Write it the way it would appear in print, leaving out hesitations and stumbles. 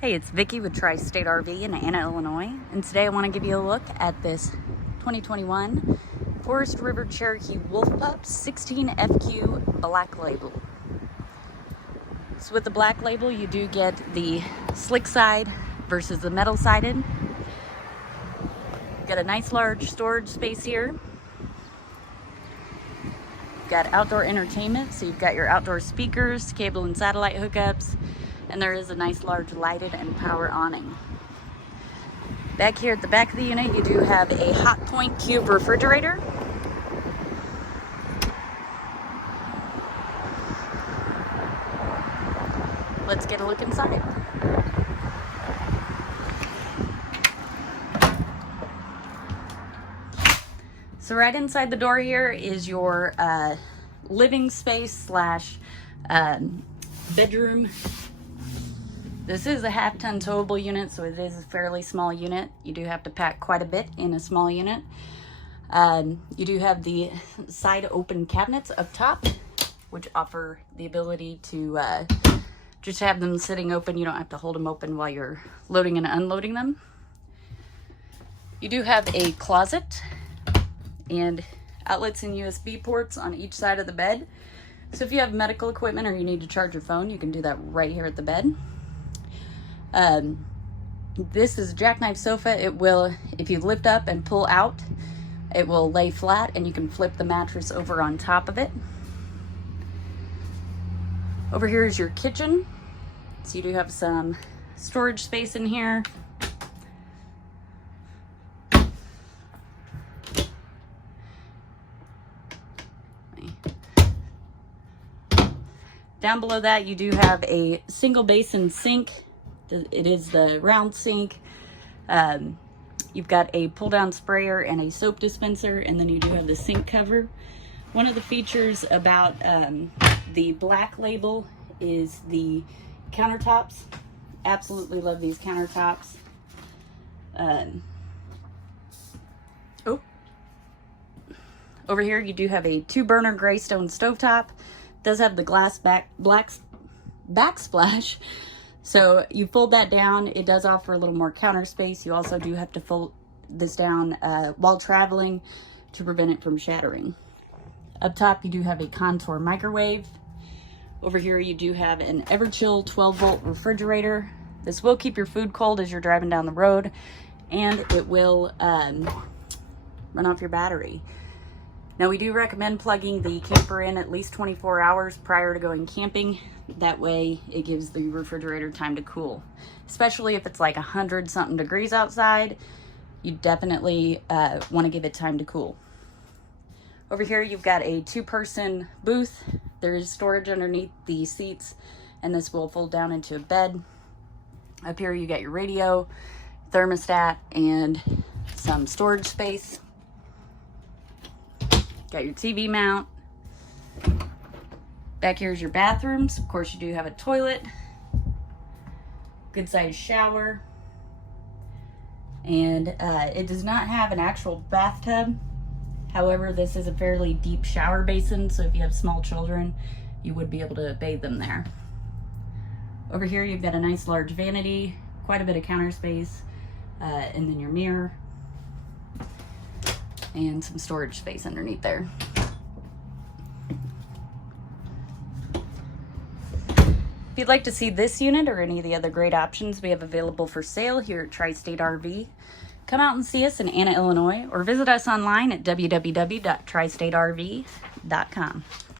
Hey, it's Vicki with Tri-State RV in Anna, Illinois, and today I want to give you a look at this 2021 Forest River Cherokee Wolf Pup 16FQ Black Label. So with the Black Label, you do get the slick side versus the metal sided. Got a nice large storage space here. Got outdoor entertainment, so you've got your outdoor speakers, cable and satellite hookups, and there is a nice large lighted and power awning. Back here at the back of the unit, you do have a Hot Point cube refrigerator. Let's get a look inside. So right inside the door here is your living space slash bedroom. This is a half-ton towable unit, so it is a fairly small unit. You do have to pack quite a bit in a small unit. You do have the side open cabinets up top, which offer the ability to just have them sitting open. You don't have to hold them open while you're loading and unloading them. You do have a closet and outlets and USB ports on each side of the bed. So if you have medical equipment or you need to charge your phone, you can do that right here at the bed. This is a jackknife sofa. It will, if you lift up and pull out, it will lay flat and you can flip the mattress over on top of it. Over here is your kitchen. So you do have some storage space in here. Down below that, you do have a single basin sink. It is the round sink. You've got a pull down sprayer and a soap dispenser, and then you do have the sink cover. One of the features about the Black Label is the countertops. Absolutely love these countertops. Over here you do have a 2-burner Greystone stovetop. It does have the glass backsplash. So you fold that down. It does offer a little more counter space. You also do have to fold this down while traveling to prevent it from shattering. Up top, you do have a Contour microwave. Over here, you do have an Everchill 12-volt refrigerator. This will keep your food cold as you're driving down the road, and it will run off your battery. Now, we do recommend plugging the camper in at least 24 hours prior to going camping. That way it gives the refrigerator time to cool. Especially if it's like 100-something degrees outside, you definitely want to give it time to cool. Over here you've got a 2-person booth. There is storage underneath the seats, and this will fold down into a bed. Up here you got your radio, thermostat, and some storage space. Got your TV mount. Back here's your bathrooms. Of course, you do have a toilet, good sized shower, and it does not have an actual bathtub. However, this is a fairly deep shower basin, so if you have small children, you would be able to bathe them there. Over here, you've got a nice large vanity, quite a bit of counter space, and then your mirror, and some storage space underneath there. If you'd like to see this unit or any of the other great options we have available for sale here at Tri-State RV, come out and see us in Anna, Illinois, or visit us online at www.tristaterv.com.